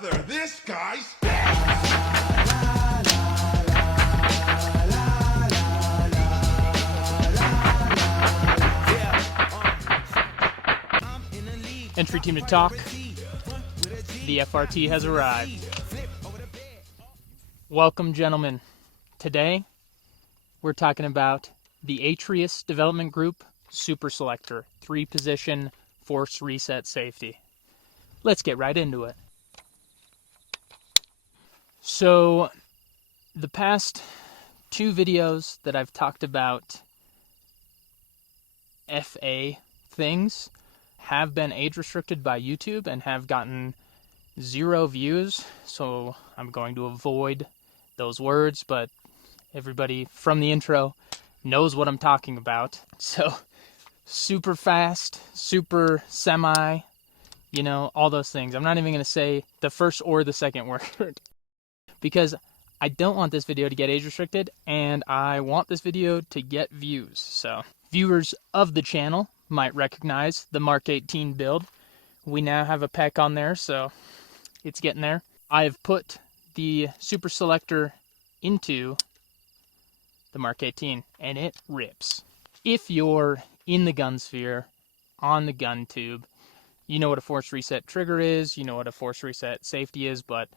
brother, this guy's... Entry team to talk. The FRT has arrived. Welcome, gentlemen. Today, we're talking about the Atrius Development Group Super Selektor 3-position force reset safety. Let's get right into it. So, the past 2 videos that I've talked about FA things have been age restricted by YouTube and have gotten 0 views, so I'm going to avoid those words, but everybody from the intro knows what I'm talking about. So, super fast, super semi, you know, all those things. I'm not even going to say the first or the second word because I don't want this video to get age restricted and I want this video to get views. So, viewers of the channel might recognize the Mark 18 build. We now have a PEC on there, so it's getting there. I have put the Super Selektor into the Mark 18, and it rips. If you're in the gun sphere, on the gun tube, you know what a force reset trigger is, you know what a force reset safety is, but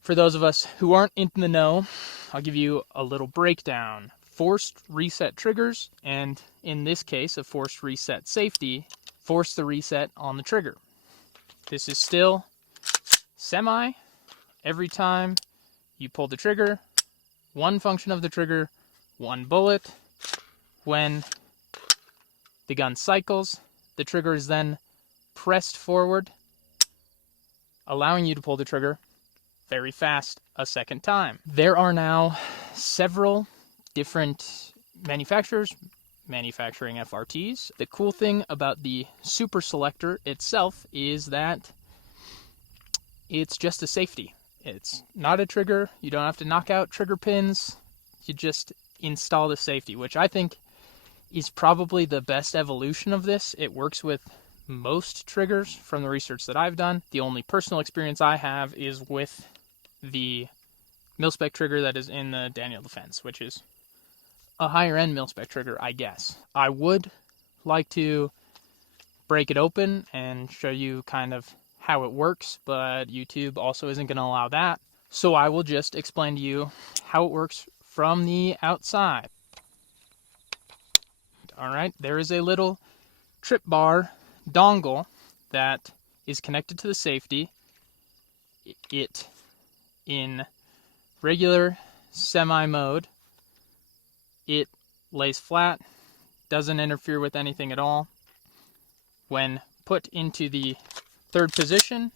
for those of us who aren't in the know, I'll give you a little breakdown. Forced reset triggers, and in this case, a forced reset safety, force the reset on the trigger. This is still semi. Every time you pull the trigger, one function of the trigger, one bullet. When the gun cycles, the trigger is then pressed forward, allowing you to pull the trigger very fast a second time. There are now several different manufacturers manufacturing FRTs. The cool thing about the Super Selektor itself is that it's just a safety. It's not a trigger. You don't have to knock out trigger pins. You just install the safety, which I think is probably the best evolution of this. It works with most triggers from the research that I've done. The only personal experience I have is with the Mil-spec trigger that is in the Daniel Defense, which is a higher end Mil-spec trigger, I guess. I would like to break it open and show you kind of how it works, but YouTube also isn't going to allow that. So I will just explain to you how it works from the outside. Alright, there is a little trip bar dongle that is connected to the safety. It, in regular semi mode, it lays flat, doesn't interfere with anything at all. When put into the 3rd position,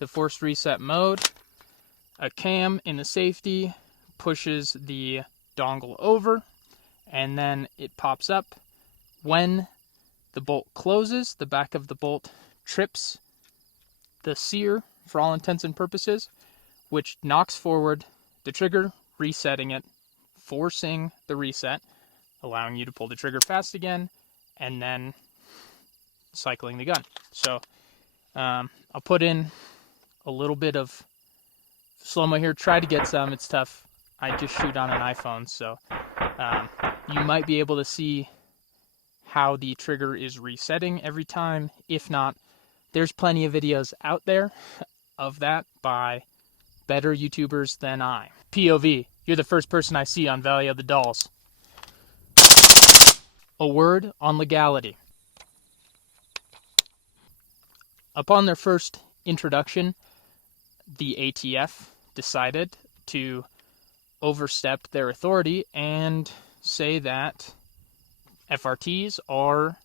the forced reset mode, a cam in the safety pushes the dongle over, and then it pops up. When the bolt closes, the back of the bolt trips the sear for all intents and purposes, which knocks forward the trigger, resetting it, forcing the reset, allowing you to pull the trigger fast again, and then cycling the gun. So I'll put in a little bit of slow-mo here. Try to get some. It's tough. I just shoot on an iPhone, so you might be able to see how the trigger is resetting every time. If not, there's plenty of videos out there of that by better YouTubers than I. POV, you're the first person I see on Valley of the Dolls. A word on legality. Upon their first introduction, the ATF decided to overstep their authority and say that FRTs are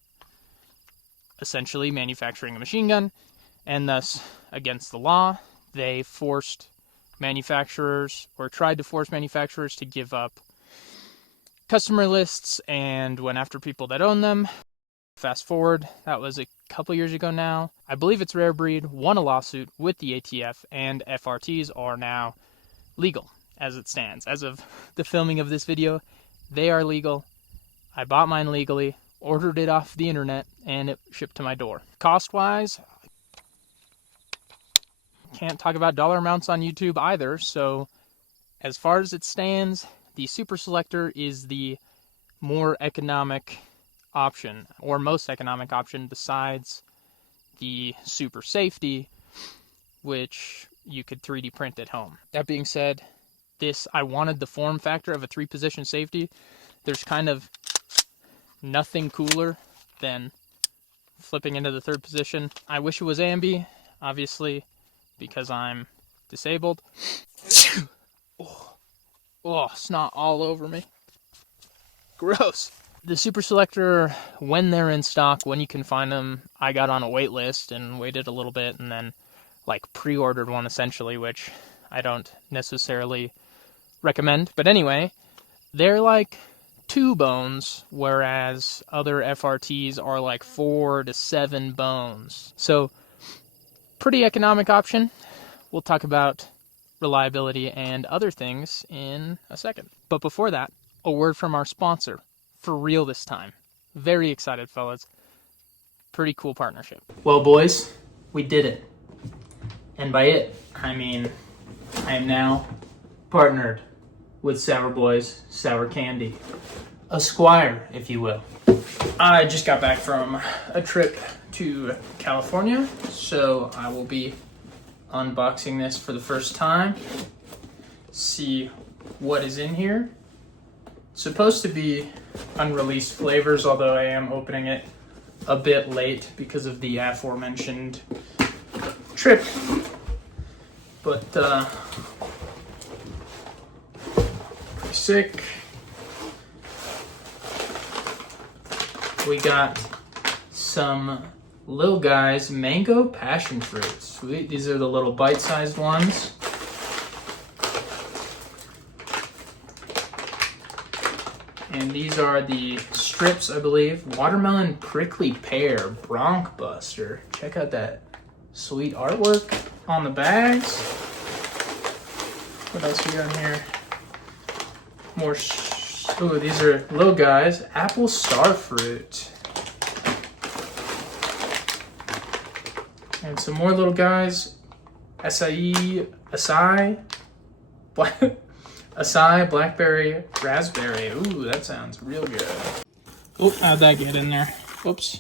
essentially manufacturing a machine gun, and thus against the law. They forced manufacturers, or tried to force manufacturers, to give up customer lists and went after people that own them. Fast forward, that was a couple years ago now. I believe it's Rare Breed won a lawsuit with the ATF, and FRTs are now legal as it stands. As of the filming of this video, they are legal. I bought mine legally, ordered it off the internet, and it shipped to my door. Cost-wise, can't talk about dollar amounts on YouTube either, so as far as it stands, the Super Selektor is the more economic option, or most economic option, besides the Super Safety, which you could 3D print at home. That being said, I wanted the form factor of a 3-position safety. There's kind of nothing cooler than flipping into the 3rd position. I wish it was ambi, obviously, because I'm disabled. Oh, snot all over me. Gross. The Super Selektor, when they're in stock, when you can find them, I got on a wait list and waited a little bit and then pre-ordered one essentially, which I don't necessarily recommend. But anyway, they're 2 bones, whereas other FRTs are 4 to 7 bones. So, pretty economic option. We'll talk about reliability and other things in a second. But before that, a word from our sponsor. For real this time. Very excited, fellas. Pretty cool partnership. Well, boys, we did it. And by it, I mean I am now partnered with SourBoys Sour Candy. A squire, if you will. I just got back from a trip to California, so I will be unboxing this for the first time. See what is in here. It's supposed to be unreleased flavors, although I am opening it a bit late because of the aforementioned trip. But, pretty sick. We got some Lil Guys mango passion fruit. Sweet. These are the little bite-sized ones. And these are the strips, I believe. Watermelon prickly pear bronc buster. Check out that sweet artwork on the bags. What else we got here? More. Ooh, these are Lil Guys apple star fruit. And some more Little Guys. Acai, blackberry, raspberry. Ooh, that sounds real good. Oh, how'd that get in there? Whoops.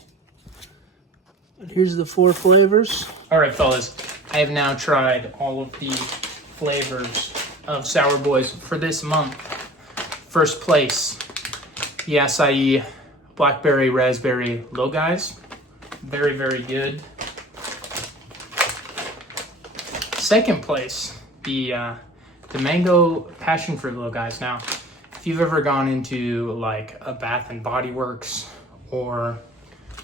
And here's the 4 flavors. All right, fellas. I have now tried all of the flavors of SourBoys for this month. First place, the acai, blackberry, raspberry, Lil Guys. Very, very good. Second place, the mango passion fruit Lil Guys. Now, if you've ever gone into a Bath and Body Works or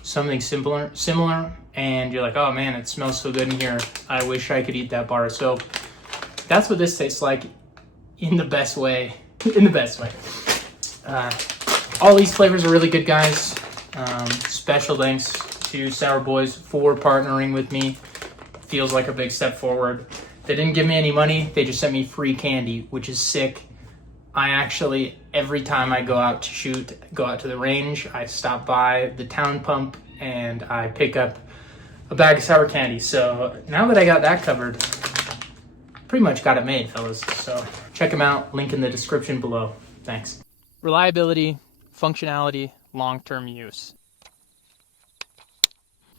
something similar, and you're like, oh man, it smells so good in here. I wish I could eat that bar. So that's what this tastes like in the best way. All these flavors are really good, guys. Special thanks to SourBoys for partnering with me. Feels like a big step forward. They didn't give me any money. They just sent me free candy, which is sick. I actually, every time I go out to shoot, go out to the range, I stop by the town pump and I pick up a bag of sour candy. So now that I got that covered, pretty much got it made, fellas. So check them out. Link in the description below. Thanks. Reliability, functionality, long-term use.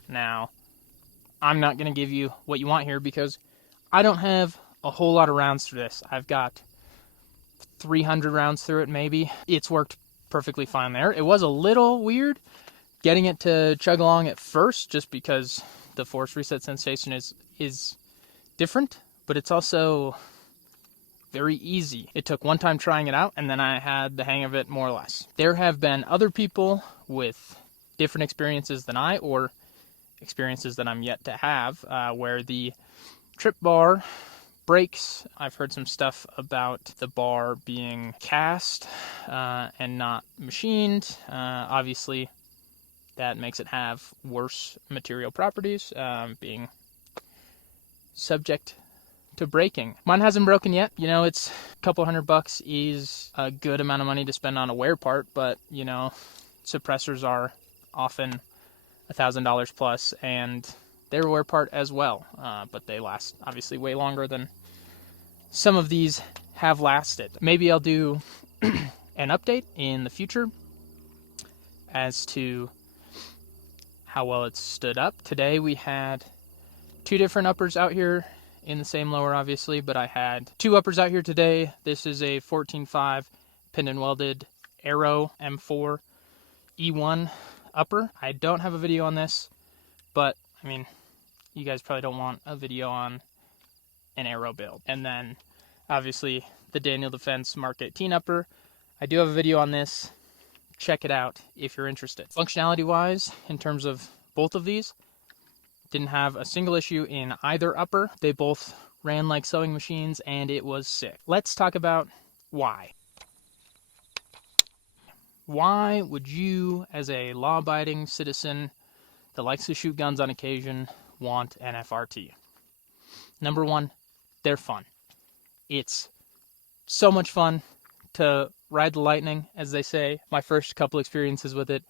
Now, I'm not going to give you what you want here because I don't have a whole lot of rounds through this. I've got 300 rounds through it, maybe. It's worked perfectly fine there. It was a little weird getting it to chug along at first, just because the force reset sensation is different, but it's also very easy. It took one time trying it out, and then I had the hang of it more or less. There have been other people with different experiences than I, or experiences that I'm yet to have, where the trip bar breaks. I've heard some stuff about the bar being cast and not machined. Obviously, that makes it have worse material properties, being subject to breaking. Mine hasn't broken yet. You know, it's a couple $100 is a good amount of money to spend on a wear part, but, you know, suppressors are often $1,000 plus, and their wear part as well, but they last obviously way longer than some of these have lasted. Maybe I'll do an update in the future as to how well it's stood up. Today we had 2 different uppers out here in the same lower, obviously, but I had 2 uppers out here today. This is a 14.5 pinned and welded Aero M4 E1 upper. I don't have a video on this, but I mean, you guys probably don't want a video on an Aero build. And then obviously the Daniel Defense Mark 18 upper. I do have a video on this. Check it out if you're interested. Functionality wise, in terms of both of these, didn't have a single issue in either upper. They both ran like sewing machines and it was sick. Let's talk about why. Why would you, as a law-abiding citizen that likes to shoot guns on occasion, want an FRT? Number one, they're fun. It's so much fun to ride the lightning, as they say. My first couple experiences with it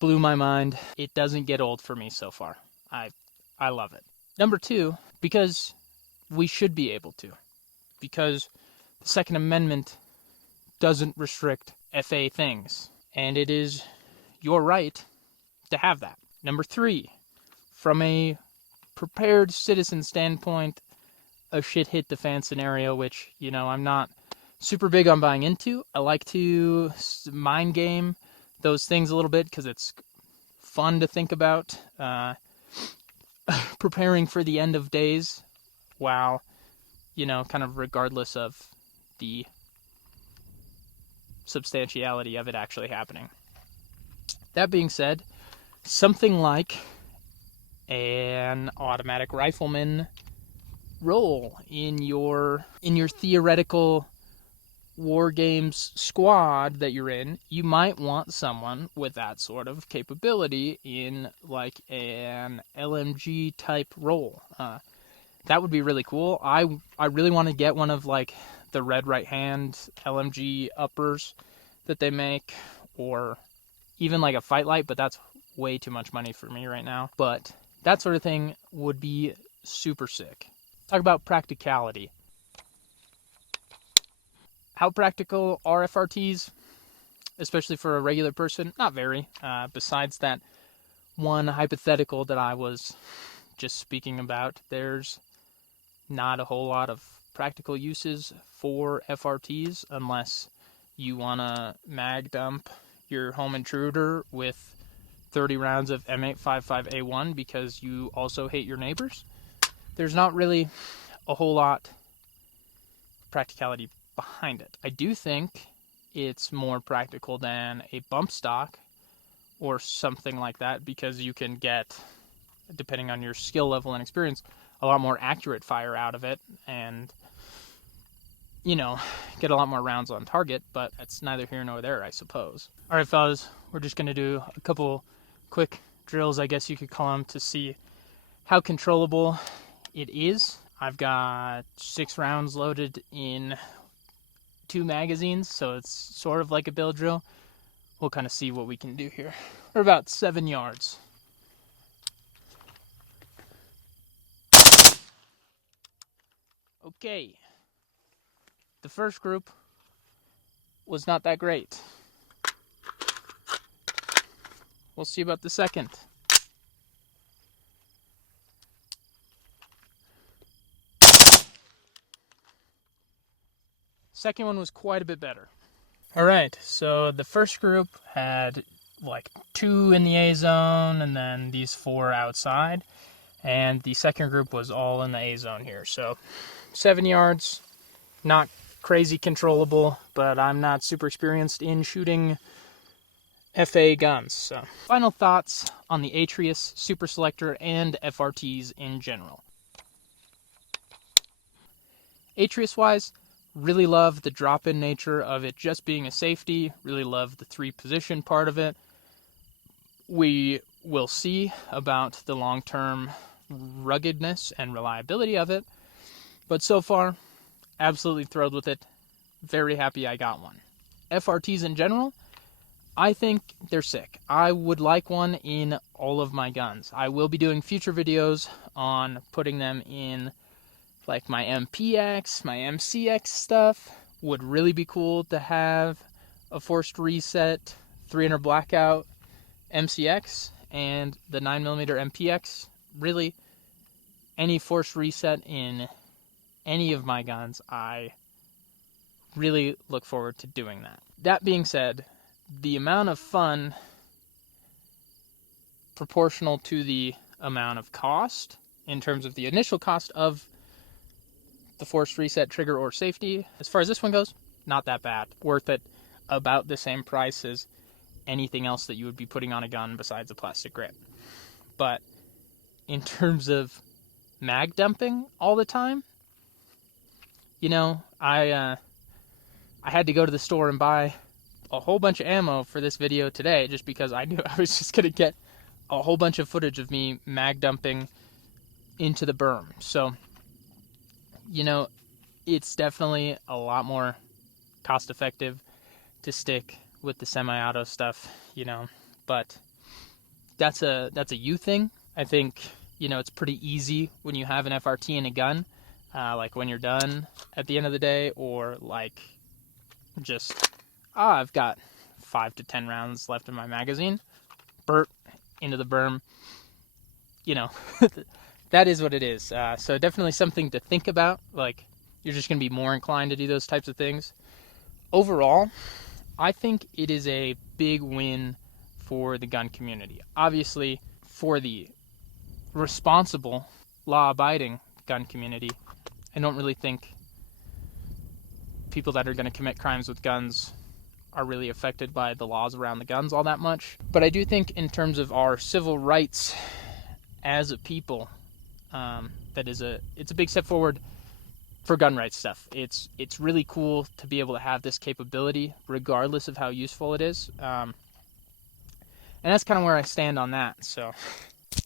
blew my mind. It doesn't get old for me so far. I love it. Number two, because we should be able to. Because the Second Amendment doesn't restrict FA things. And it is your right to have that. Number three, from a prepared citizen standpoint, a shit hit the fan scenario, which, you know, I'm not super big on buying into. I like to mind game those things a little bit because it's fun to think about preparing for the end of days while, you know, kind of regardless of the substantiality of it actually happening. That being said, something like an automatic rifleman role in your theoretical war games squad that you're in, you might want someone with that sort of capability in like an LMG type role. That would be really cool. I really want to get one of like the red right hand LMG uppers that they make, or even like a fight light, but that's way too much money for me right now. But that sort of thing would be super sick. Talk about practicality. How practical are FRTs, especially for a regular person? Not very. Besides that one hypothetical that I was just speaking about, there's not a whole lot of practical uses for FRTs unless you want to mag dump your home intruder with 30 rounds of M855A1 because you also hate your neighbors. There's not really a whole lot of practicality behind it. I do think it's more practical than a bump stock or something like that because you can get, depending on your skill level and experience, a lot more accurate fire out of it and, you know, get a lot more rounds on target, but that's neither here nor there, I suppose. All right, fellas, we're just going to do a couple quick drills, I guess you could call them, to see how controllable it is. I've got 6 rounds loaded in 2 magazines, so it's sort of like a build drill. We'll kind of see what we can do here. We're about 7 yards. Okay. The first group was not that great. We'll see about the second. Second one was quite a bit better. Alright, so the first group had like 2 in the A zone and then these 4 outside. And the second group was all in the A zone here. So 7 yards, not crazy controllable, but I'm not super experienced in shooting FA guns. So final thoughts on the Artrius Super Selektor and FRTs in general. Atrius wise, really love the drop-in nature of it just being a safety. Really love the 3-position part of it. We will see about the long-term ruggedness and reliability of it. But so far, absolutely thrilled with it. Very happy I got one. FRTs in general, I think they're sick. I would like one in all of my guns. I will be doing future videos on putting them in like my MPX, my MCX stuff. Would really be cool to have a forced reset 300 blackout MCX and the 9mm MPX. Really, any forced reset in any of my guns, I really look forward to doing that. That being said, the amount of fun proportional to the amount of cost in terms of the initial cost of the forced reset trigger or safety, as far as this one goes, not that bad. Worth it. About the same price as anything else that you would be putting on a gun besides a plastic grip. But in terms of mag dumping all the time, you know, I had to go to the store and buy a whole bunch of ammo for this video today just because I knew I was just going to get a whole bunch of footage of me mag dumping into the berm. So, you know, it's definitely a lot more cost effective to stick with the semi-auto stuff, you know, but that's a you thing. I think, you know, it's pretty easy when you have an FRT in a gun, like when you're done at the end of the day, or like just, I've got 5 to 10 rounds left in my magazine, burp into the berm, you know, that is what it is. So definitely something to think about. Like, you're just going to be more inclined to do those types of things. Overall, I think it is a big win for the gun community. Obviously, for the responsible, law-abiding gun community, I don't really think people that are going to commit crimes with guns are really affected by the laws around the guns all that much. But I do think in terms of our civil rights as a people, it's a big step forward for gun rights stuff. It's really cool to be able to have this capability regardless of how useful it is. And that's kind of where I stand on that. So,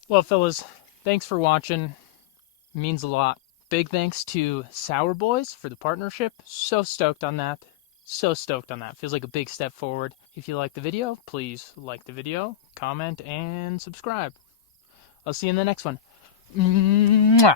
well, fellas, thanks for watching. It means a lot. Big thanks to SourBoys for the partnership. So stoked on that. So stoked on that. Feels like a big step forward. If you like the video, please like the video, comment, and subscribe. I'll see you in the next one. Mwah!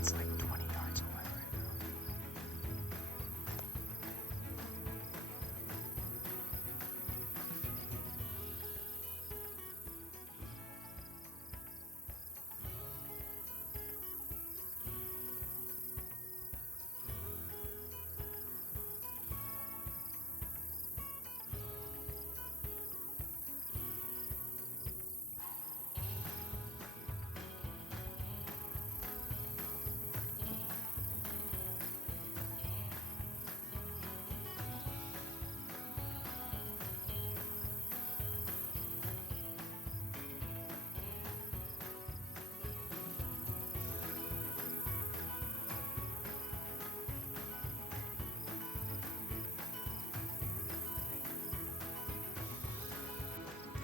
It's like 20 yards away right now.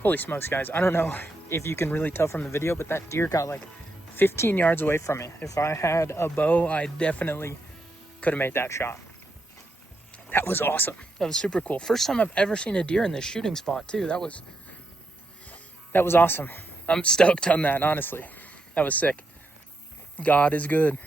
Holy smokes, guys. I don't know if you can really tell from the video, but that deer got like 15 yards away from me. If I had a bow, I definitely could have made that shot. That was awesome. That was super cool. First time I've ever seen a deer in this shooting spot, too. That was awesome. I'm stoked on that, honestly. That was sick. God is good.